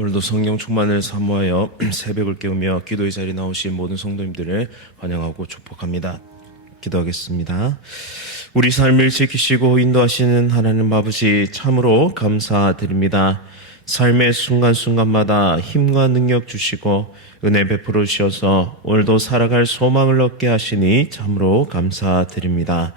오늘도 성령 충만을 사모하여 새벽을 깨우며 기도의 자리에 나오신 모든 성도님들을 환영하고 축복합니다. 기도하겠습니다. 우리 삶을 지키시고 인도하시는 하나님 아버지 참으로 감사드립니다. 삶의 순간순간마다 힘과 능력 주시고 은혜 베풀어 주셔서 오늘도 살아갈 소망을 얻게 하시니 참으로 감사드립니다.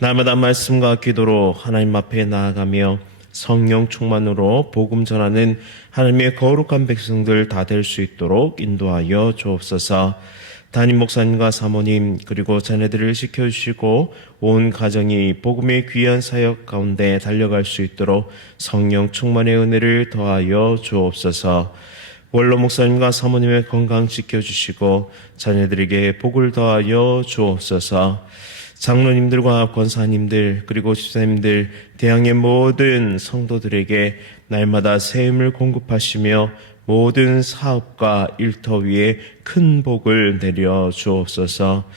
날마다 말씀과 기도로 하나님 앞에 나아가며 성령 충만으로 복음 전하는 하나님의 거룩한 백성들 다 될 수 있도록 인도하여 주옵소서. 담임 목사님과 사모님 그리고 자녀들을 지켜주시고 온 가정이 복음의 귀한 사역 가운데 달려갈 수 있도록 성령 충만의 은혜를 더하여 주옵소서. 원로 목사님과 사모님의 건강 지켜주시고 자녀들에게 복을 더하여 주옵소서. 장로님들과 권사님들 그리고 집사님들 대항의 모든 성도들에게 날마다 새 힘을 공급하시며 모든 사업과 일터 위에 큰 복을 내려 주옵소서.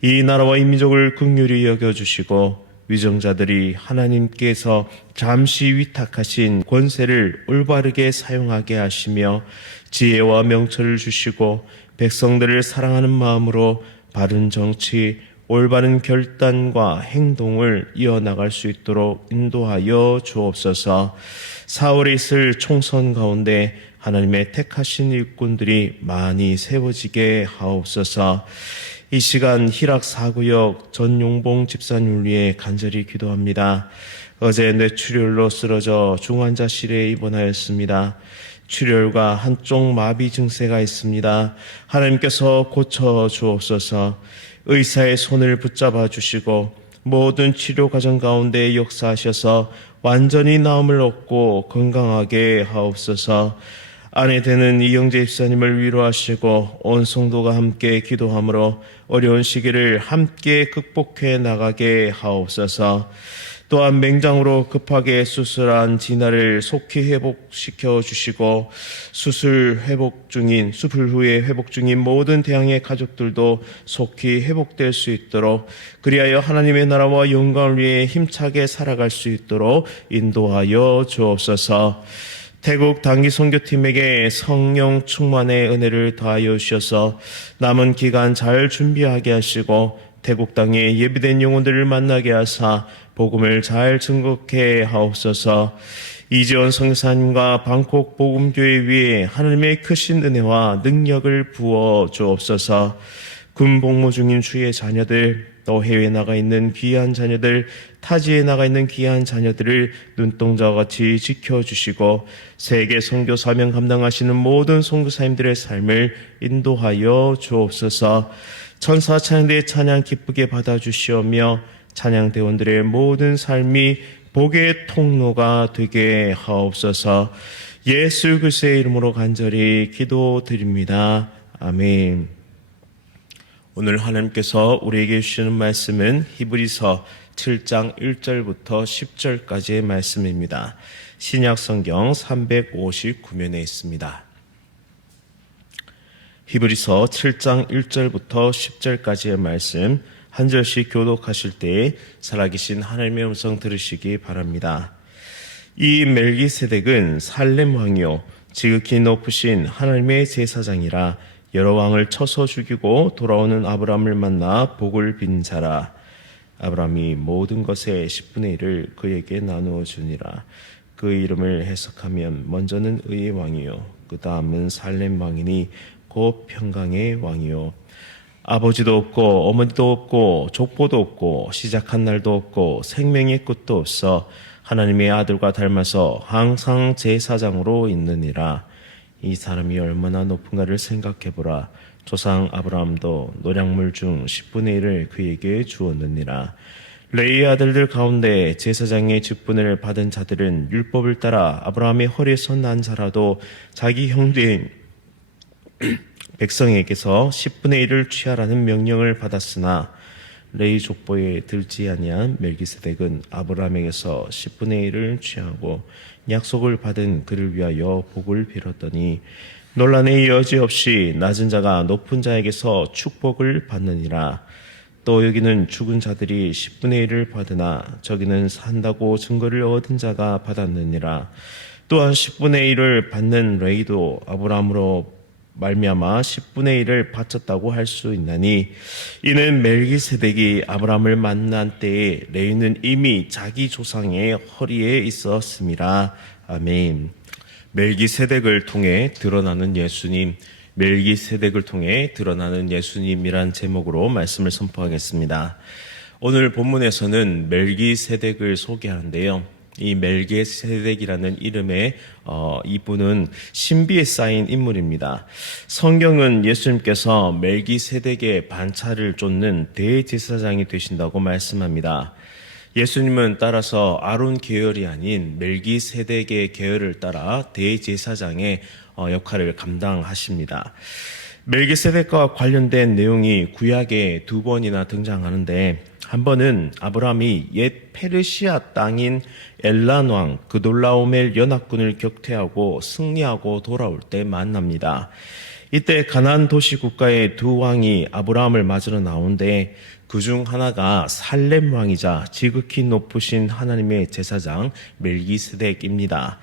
이 나라와 이 민족을 긍휼히 여겨주시고 위정자들이 하나님께서 잠시 위탁하신 권세를 올바르게 사용하게 하시며 지혜와 명철을 주시고 백성들을 사랑하는 마음으로 바른 정치 올바른 결단과 행동을 이어나갈 수 있도록 인도하여 주옵소서. 4월에 있을 총선 가운데 하나님의 택하신 일꾼들이 많이 세워지게 하옵소서. 이 시간 희락 4구역 전용봉 집사님을 위해 간절히 기도합니다. 어제 뇌출혈로 쓰러져 중환자실에 입원하였습니다. 출혈과 한쪽 마비 증세가 있습니다. 하나님께서 고쳐 주옵소서. 의사의 손을 붙잡아 주시고 모든 치료 과정 가운데 역사하셔서 완전히 나음을 얻고 건강하게 하옵소서. 아내 되는 이영재 집사님을 위로하시고 온 성도가 함께 기도함으로 어려운 시기를 함께 극복해 나가게 하옵소서. 또한 맹장으로 급하게 수술한 진아를 속히 회복시켜 주시고 수술 후에 회복 중인 모든 대항의 가족들도 속히 회복될 수 있도록 그리하여 하나님의 나라와 영광을 위해 힘차게 살아갈 수 있도록 인도하여 주옵소서. 태국 단기 선교팀에게 성령 충만의 은혜를 더하여 주셔서 남은 기간 잘 준비하게 하시고 태국 땅에 예비된 영혼들을 만나게 하사 복음을 잘 증거케 하옵소서. 이지원 선교사님과 방콕 복음교회 위에 하나님의 크신 은혜와 능력을 부어 주옵소서. 군 복무 중인 주의 자녀들, 또 해외에 나가 있는 귀한 자녀들, 타지에 나가 있는 귀한 자녀들을 눈동자와 같이 지켜주시고 세계 선교 사명 감당하시는 모든 선교사님들의 삶을 인도하여 주옵소서. 천사 찬양대의 찬양 기쁘게 받아주시오며 찬양대원들의 모든 삶이 복의 통로가 되게 하옵소서. 예수 그리스도의 이름으로 간절히 기도드립니다. 아멘. 오늘 하나님께서 우리에게 주시는 말씀은 히브리서 7장 1절부터 10절까지의 말씀입니다. 신약성경 359면에 있습니다. 히브리서 7장 1절부터 10절까지의 말씀 한 절씩 교독하실 때 살아계신 하나님의 음성 들으시기 바랍니다. 이 멜기세덱은 살렘 왕이요 지극히 높으신 하나님의 제사장이라 여러 왕을 쳐서 죽이고 돌아오는 아브라함을 만나 복을 빈 자라. 아브라함이 모든 것의 10분의 1을 그에게 나누어 주니라. 그 이름을 해석하면 먼저는 의의 왕이요 그 다음은 살렘 왕이니 곧 평강의 왕이요 아버지도 없고 어머니도 없고 족보도 없고 시작한 날도 없고 생명의 끝도 없어 하나님의 아들과 닮아서 항상 제사장으로 있느니라. 이 사람이 얼마나 높은가를 생각해보라. 조상 아브라함도 노량물 중 10분의 1을 그에게 주었느니라. 레이의 아들들 가운데 제사장의 직분을 받은 자들은 율법을 따라 아브라함의 허리에서 난 자라도 자기 형제인 백성에게서 10분의 1을 취하라는 명령을 받았으나 레위 족보에 들지 아니한 멜기세덱은 아브라함에게서 10분의 1을 취하고 약속을 받은 그를 위하여 복을 빌었더니 논란의 여지 없이 낮은 자가 높은 자에게서 축복을 받느니라. 또 여기는 죽은 자들이 10분의 1을 받으나 저기는 산다고 증거를 얻은 자가 받았느니라. 또한 10분의 1을 받는 레이도 아브라함으로 말미암아 10분의 1을 바쳤다고 할 수 있나니 이는 멜기세덱이 아브라함을 만난 때에 레위는 이미 자기 조상의 허리에 있었음이라. 아멘. 멜기세덱을 통해 드러나는 예수님, 멜기세덱을 통해 드러나는 예수님이란 제목으로 말씀을 선포하겠습니다. 오늘 본문에서는 멜기세덱을 소개하는데요. 이 멜기세덱이라는 이름의 이분은 신비에 쌓인 인물입니다. 성경은 예수님께서 멜기세덱의 반차를 쫓는 대제사장이 되신다고 말씀합니다. 예수님은 따라서 아론 계열이 아닌 멜기세덱의 계열을 따라 대제사장의 역할을 감당하십니다. 멜기세덱과 관련된 내용이 구약에 2번이나 등장하는데 한 번은 아브라함이 옛 페르시아 땅인 엘란 왕 그돌라오멜 연합군을 격퇴하고 승리하고 돌아올 때 만납니다. 이때 가나안 도시 국가의 두 왕이 아브라함을 맞으러 나오는데 그중 하나가 살렘 왕이자 지극히 높으신 하나님의 제사장 멜기세덱입니다.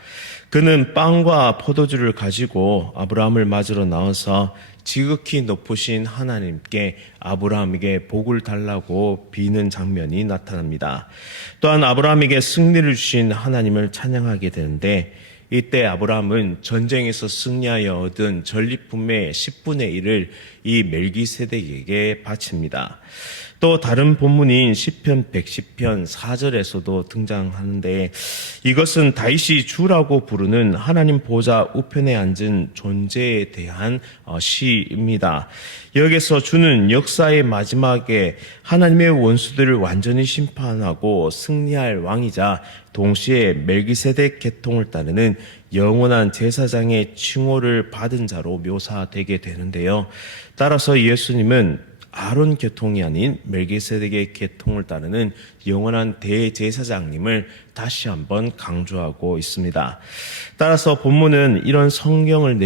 그는 빵과 포도주를 가지고 아브라함을 맞으러 나와서 지극히 높으신 하나님께 아브라함에게 복을 달라고 비는 장면이 나타납니다. 또한 아브라함에게 승리를 주신 하나님을 찬양하게 되는데 이때 아브라함은 전쟁에서 승리하여 얻은 전리품의 10분의 1을 이 멜기세덱에게 바칩니다. 또 다른 본문인 시편 110편 4절에서도 등장하는데 이것은 다윗이 주라고 부르는 하나님 보좌 우편에 앉은 존재에 대한 시입니다. 여기서 주는 역사의 마지막에 하나님의 원수들을 완전히 심판하고 승리할 왕이자 동시에 멜기세덱 계통을 따르는 영원한 제사장의 칭호를 받은 자로 묘사되게 되는데요. 따라서 예수님은 아론 계통이 아닌 멜기세덱의 계통을 따르는 영원한 대제사장님을 다시 한번 강조하고 있습니다. 따라서 본문은 이런 성경을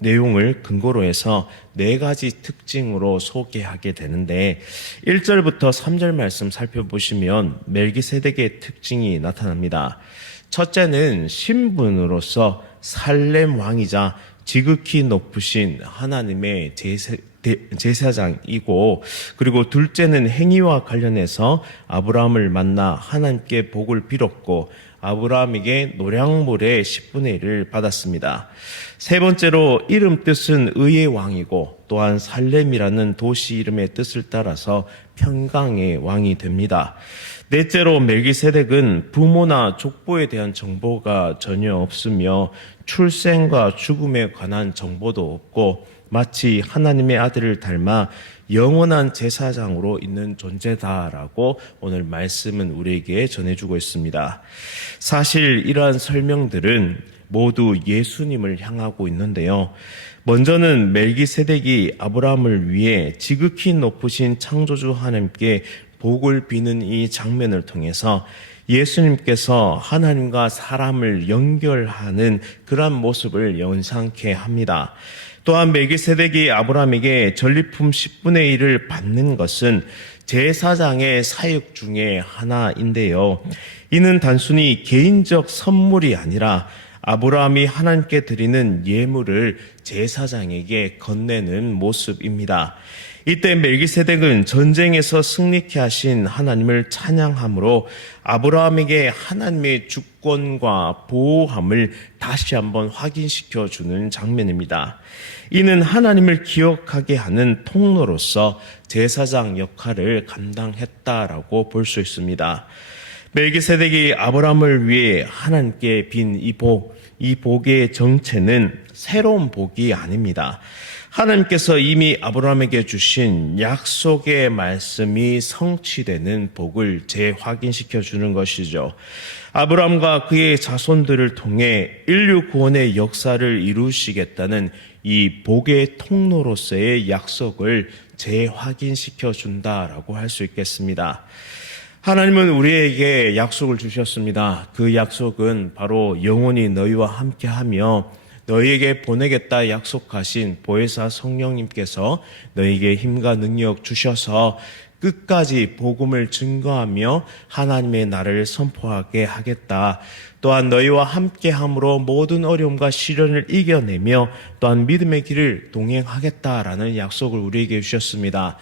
내용을 근거로 해서 4가지 특징으로 소개하게 되는데 1절부터 3절 말씀 살펴보시면 멜기세덱의 특징이 나타납니다. 첫째는 신분으로서 살렘 왕이자 지극히 높으신 하나님의 제사장이고, 그리고 둘째는 행위와 관련해서 아브라함을 만나 하나님께 복을 빌었고 아브라함에게 노량물의 10분의 1을 받았습니다. 세 번째로 이름 뜻은 의의 왕이고 또한 살렘이라는 도시 이름의 뜻을 따라서 평강의 왕이 됩니다. 넷째로 멜기세덱은 부모나 족보에 대한 정보가 전혀 없으며 출생과 죽음에 관한 정보도 없고 마치 하나님의 아들을 닮아 영원한 제사장으로 있는 존재다라고 오늘 말씀은 우리에게 전해주고 있습니다. 사실 이러한 설명들은 모두 예수님을 향하고 있는데요. 먼저는 멜기세덱이 아브라함을 위해 지극히 높으신 창조주 하나님께 복을 비는 이 장면을 통해서 예수님께서 하나님과 사람을 연결하는 그러한 모습을 연상케 합니다. 또한 멜기세덱이 아브라함에게 전리품 10분의 1을 받는 것은 제사장의 사역 중에 하나인데요. 이는 단순히 개인적 선물이 아니라 아브라함이 하나님께 드리는 예물을 제사장에게 건네는 모습입니다. 이때 멜기세덱은 전쟁에서 승리케 하신 하나님을 찬양함으로 아브라함에게 하나님의 주권과 보호함을 다시 한번 확인시켜 주는 장면입니다. 이는 하나님을 기억하게 하는 통로로서 제사장 역할을 감당했다라고 볼 수 있습니다. 멜기세덱이 아브라함을 위해 하나님께 빈 이 복의 정체는 새로운 복이 아닙니다. 하나님께서 이미 아브라함에게 주신 약속의 말씀이 성취되는 복을 재확인시켜 주는 것이죠. 아브라함과 그의 자손들을 통해 인류 구원의 역사를 이루시겠다는 이 복의 통로로서의 약속을 재확인시켜 준다라고 할 수 있겠습니다. 하나님은 우리에게 약속을 주셨습니다. 그 약속은 바로 영원히 너희와 함께하며 너희에게 보내겠다 약속하신 보혜사 성령님께서 너희에게 힘과 능력 주셔서 끝까지 복음을 증거하며 하나님의 나라를 선포하게 하겠다. 또한 너희와 함께함으로 모든 어려움과 시련을 이겨내며 또한 믿음의 길을 동행하겠다라는 약속을 우리에게 주셨습니다.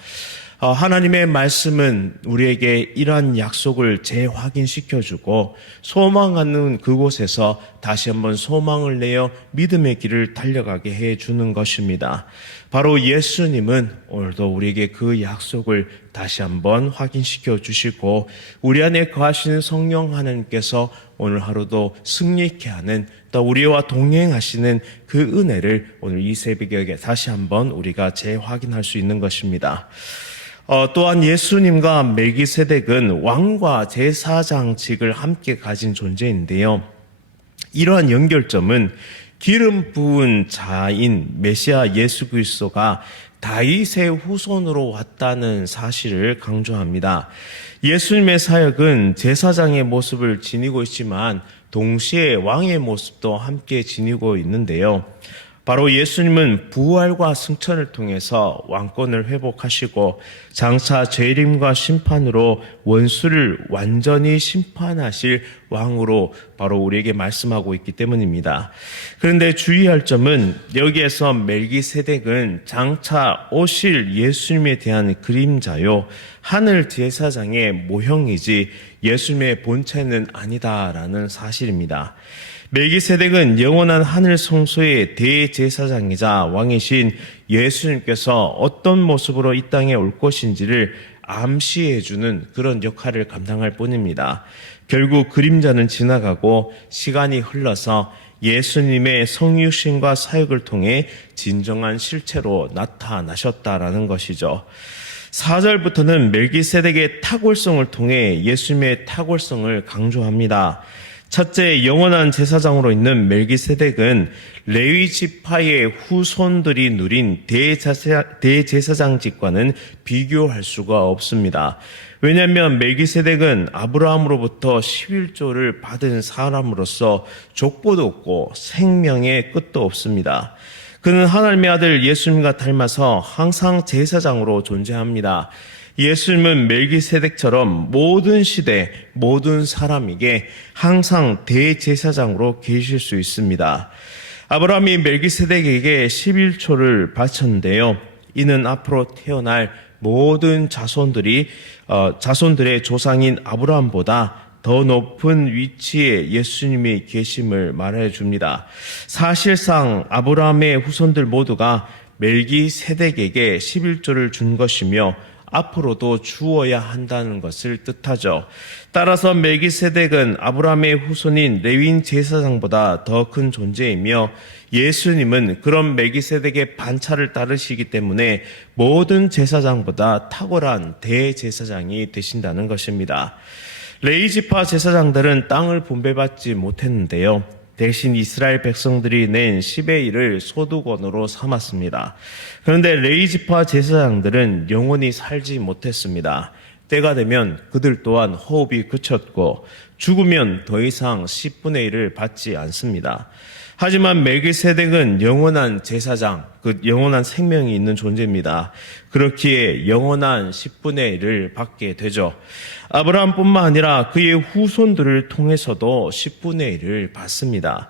하나님의 말씀은 우리에게 이러한 약속을 재확인시켜주고 소망하는 그곳에서 다시 한번 소망을 내어 믿음의 길을 달려가게 해주는 것입니다. 바로 예수님은 오늘도 우리에게 그 약속을 다시 한번 확인시켜 주시고 우리 안에 거하시는 성령 하나님께서 오늘 하루도 승리케 하는 또 우리와 동행하시는 그 은혜를 오늘 이 새벽에 다시 한번 우리가 재확인할 수 있는 것입니다. 또한 예수님과 멜기세덱은 왕과 제사장직을 함께 가진 존재인데요. 이러한 연결점은 기름 부은 자인 메시아 예수 그리스도가 다윗의 후손으로 왔다는 사실을 강조합니다. 예수님의 사역은 제사장의 모습을 지니고 있지만 동시에 왕의 모습도 함께 지니고 있는데요. 바로 예수님은 부활과 승천을 통해서 왕권을 회복하시고 장차 재림과 심판으로 원수를 완전히 심판하실 왕으로 바로 우리에게 말씀하고 있기 때문입니다. 그런데 주의할 점은 여기에서 멜기세덱은 장차 오실 예수님에 대한 그림자요 하늘 제사장의 모형이지 예수님의 본체는 아니다라는 사실입니다. 멜기세덱은 영원한 하늘 성소의 대제사장이자 왕이신 예수님께서 어떤 모습으로 이 땅에 올 것인지를 암시해주는 그런 역할을 감당할 뿐입니다. 결국 그림자는 지나가고 시간이 흘러서 예수님의 성육신과 사역을 통해 진정한 실체로 나타나셨다라는 것이죠. 4절부터는 멜기세덱의 탁월성을 통해 예수님의 탁월성을 강조합니다. 첫째, 영원한 제사장으로 있는 멜기세덱은 레위 지파의 후손들이 누린 대제사장직과는 비교할 수가 없습니다. 왜냐하면 멜기세덱은 아브라함으로부터 11조를 받은 사람으로서 족보도 없고 생명의 끝도 없습니다. 그는 하나님의 아들 예수님과 닮아서 항상 제사장으로 존재합니다. 예수님은 멜기세덱처럼 모든 시대, 모든 사람에게 항상 대제사장으로 계실 수 있습니다. 아브라함이 멜기세덱에게 11조를 바쳤는데요. 이는 앞으로 태어날 모든 자손들의 조상인 아브라함보다 더 높은 위치에 예수님이 계심을 말해 줍니다. 사실상 아브라함의 후손들 모두가 멜기세덱에게 11조를 준 것이며 앞으로도 주어야 한다는 것을 뜻하죠. 따라서 멜기세덱은 아브라함의 후손인 레위인 제사장보다 더 큰 존재이며 예수님은 그런 멜기세덱의 반차를 따르시기 때문에 모든 제사장보다 탁월한 대제사장이 되신다는 것입니다. 레위 지파 제사장들은 땅을 분배받지 못했는데요. 대신 이스라엘 백성들이 낸 10의 1을 소득원으로 삼았습니다. 그런데 레위 지파 제사장들은 영원히 살지 못했습니다. 때가 되면 그들 또한 호흡이 그쳤고 죽으면 더 이상 10분의 1을 받지 않습니다. 하지만 멜기세덱은 영원한 제사장, 그 영원한 생명이 있는 존재입니다. 그렇기에 영원한 10분의 1을 받게 되죠. 아브라함뿐만 아니라 그의 후손들을 통해서도 10분의 1을 받습니다.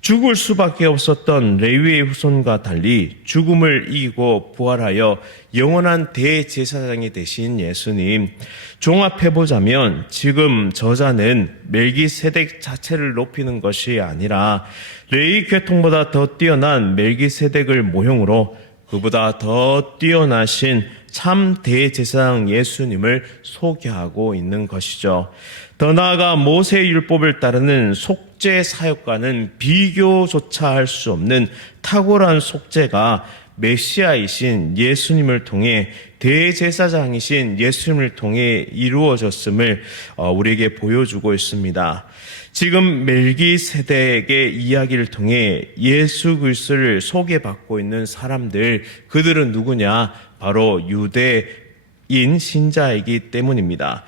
죽을 수밖에 없었던 레위의 후손과 달리 죽음을 이기고 부활하여 영원한 대제사장이 되신 예수님, 종합해보자면 지금 저자는 멜기세덱 자체를 높이는 것이 아니라 레위 계통보다 더 뛰어난 멜기세덱을 모형으로 그보다 더 뛰어나신 참 대제사장 예수님을 소개하고 있는 것이죠. 더 나아가 모세의 율법을 따르는 속죄 사역과는 비교조차 할 수 없는 탁월한 속죄가 메시아이신 예수님을 통해 대제사장이신 예수님을 통해 이루어졌음을 우리에게 보여주고 있습니다. 지금 멜기세덱의 이야기를 통해 예수 그리스도를 소개받고 있는 사람들, 그들은 누구냐? 바로 유대인 신자이기 때문입니다.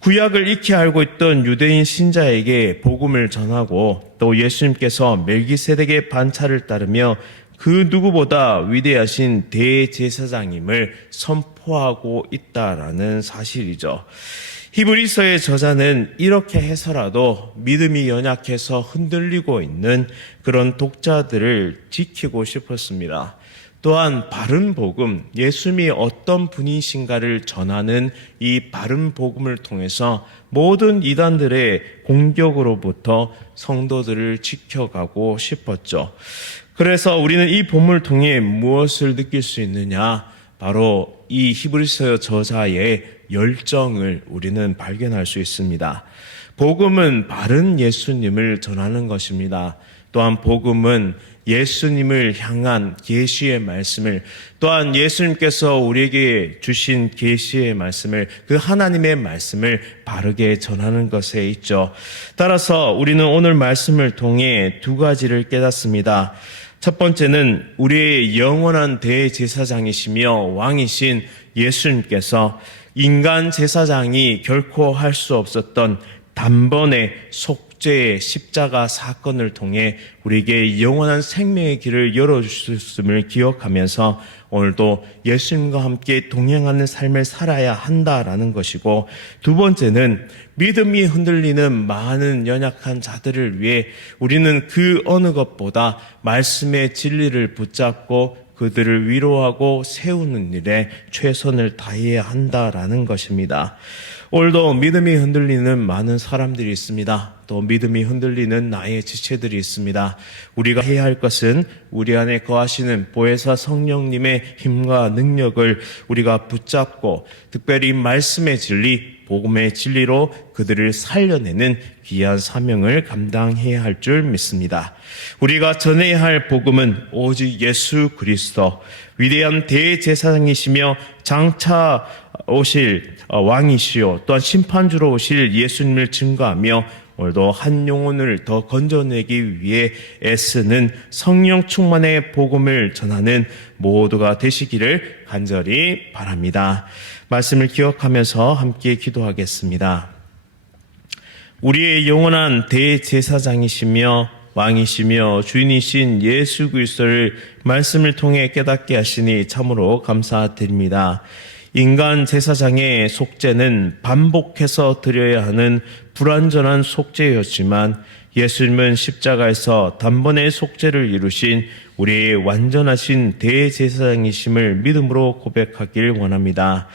구약을 익히 알고 있던 유대인 신자에게 복음을 전하고 또 예수님께서 멜기세덱의 반차를 따르며 그 누구보다 위대하신 대제사장임을 선포하고 있다라는 사실이죠. 히브리서의 저자는 이렇게 해서라도 믿음이 연약해서 흔들리고 있는 그런 독자들을 지키고 싶었습니다. 또한 바른 복음, 예수님이 어떤 분이신가를 전하는 이 바른 복음을 통해서 모든 이단들의 공격으로부터 성도들을 지켜가고 싶었죠. 그래서 우리는 이 본문을 통해 무엇을 느낄 수 있느냐? 바로 이 히브리서 저자의 열정을 우리는 발견할 수 있습니다. 복음은 바른 예수님을 전하는 것입니다. 또한 복음은 예수님을 향한 계시의 말씀을, 또한 예수님께서 우리에게 주신 계시의 말씀을, 그 하나님의 말씀을 바르게 전하는 것에 있죠. 따라서 우리는 오늘 말씀을 통해 두 가지를 깨닫습니다. 첫 번째는 우리의 영원한 대제사장이시며 왕이신 예수님께서 인간 제사장이 결코 할 수 없었던 단번에 속죄의 십자가 사건을 통해 우리에게 영원한 생명의 길을 열어주셨음을 기억하면서 오늘도 예수님과 함께 동행하는 삶을 살아야 한다라는 것이고, 두 번째는 믿음이 흔들리는 많은 연약한 자들을 위해 우리는 그 어느 것보다 말씀의 진리를 붙잡고 그들을 위로하고 세우는 일에 최선을 다해야 한다라는 것입니다. 오늘도 믿음이 흔들리는 많은 사람들이 있습니다. 또 믿음이 흔들리는 나의 지체들이 있습니다. 우리가 해야 할 것은 우리 안에 거하시는 보혜사 성령님의 힘과 능력을 우리가 붙잡고 특별히 말씀의 진리, 복음의 진리로 그들을 살려내는 귀한 사명을 감당해야 할 줄 믿습니다. 우리가 전해야 할 복음은 오직 예수 그리스도, 위대한 대제사장이시며 장차 오실 왕이시요 또한 심판주로 오실 예수님을 증거하며 오늘도 한 영혼을 더 건져내기 위해 애쓰는 성령 충만의 복음을 전하는 모두가 되시기를 간절히 바랍니다. 말씀을 기억하면서 함께 기도하겠습니다. 우리의 영원한 대제사장이시며 왕이시며 주인이신 예수 그리스도를 말씀을 통해 깨닫게 하시니 참으로 감사드립니다. 인간 제사장의 속죄는 반복해서 드려야 하는 불완전한 속죄였지만 예수님은 십자가에서 단번에 속죄를 이루신 우리의 완전하신 대제사장이심을 믿음으로 고백하길 원합니다.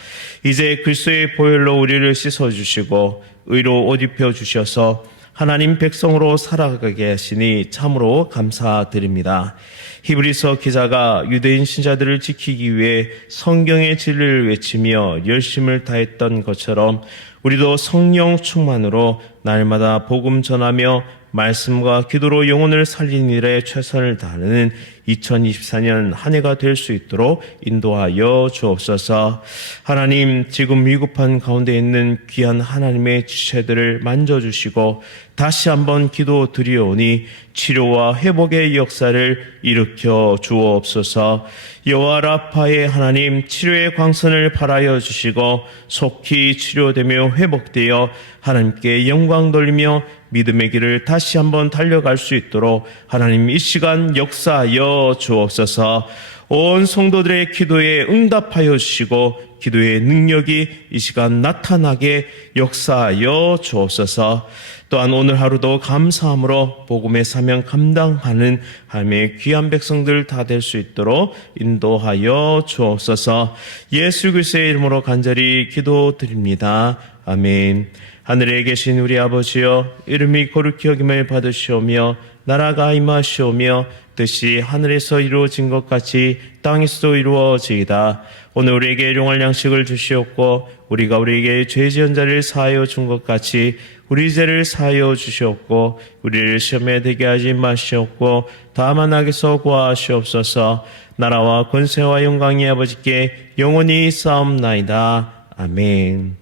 이제 그리스도의 보혈로 우리를 씻어주시고 의로 옷 입혀주셔서 하나님 백성으로 살아가게 하시니 참으로 감사드립니다. 히브리서 기자가 유대인 신자들을 지키기 위해 성경의 진리를 외치며 열심을 다했던 것처럼 우리도 성령 충만으로 날마다 복음 전하며 말씀과 기도로 영혼을 살리는 일에 최선을 다하는 2024년 한 해가 될 수 있도록 인도하여 주옵소서. 하나님, 지금 위급한 가운데 있는 귀한 하나님의 지체들을 만져주시고 다시 한번 기도 드리오니 치료와 회복의 역사를 일으켜 주옵소서. 여호와 라파의 하나님, 치료의 광선을 발하여 주시고 속히 치료되며 회복되어 하나님께 영광 돌리며 믿음의 길을 다시 한번 달려갈 수 있도록 하나님 이 시간 역사하여 주옵소서. 온 성도들의 기도에 응답하여 주시고 기도의 능력이 이 시간 나타나게 역사하여 주옵소서. 또한 오늘 하루도 감사함으로 복음의 사명 감당하는 하나님의 귀한 백성들 다 될 수 있도록 인도하여 주옵소서. 예수 그리스도의 이름으로 간절히 기도드립니다. 아멘. 하늘에 계신 우리 아버지여, 이름이 거룩히 여김을 받으시오며 나라가 임하시오며 뜻이 하늘에서 이루어진 것 같이 땅에서도 이루어지이다. 오늘 우리에게 일용할 양식을 주시옵고 우리가 우리에게 죄 지은 자를 사하여 준 것 같이 우리 죄를 사하여 주시옵고 우리를 시험에 들게 하지 마시옵고 다만 악에서 구하시옵소서. 나라와 권세와 영광이 아버지께 영원히 싸움나이다. 아멘.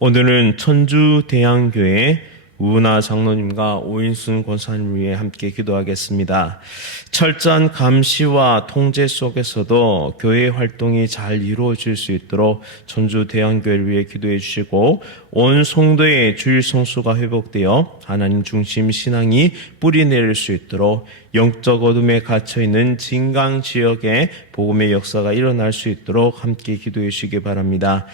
오늘은 천주대양교회 우은하 장로님과 오인순 권사님을 위해 함께 기도하겠습니다. 철저한 감시와 통제 속에서도 교회 활동이 잘 이루어질 수 있도록 천주대양교회를 위해 기도해 주시고 온 성도의 주일 성수가 회복되어 하나님 중심 신앙이 뿌리내릴 수 있도록 영적 어둠에 갇혀 있는 진강 지역에 복음의 역사가 일어날 수 있도록 함께 기도해 주시기 바랍니다.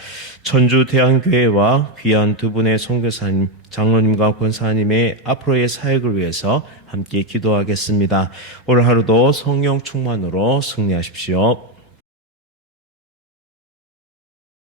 천주 대한교회와 귀한 두 분의 선교사님, 장로님과 권사님의 앞으로의 사역을 위해서 함께 기도하겠습니다. 오늘 하루도 성령 충만으로 승리하십시오.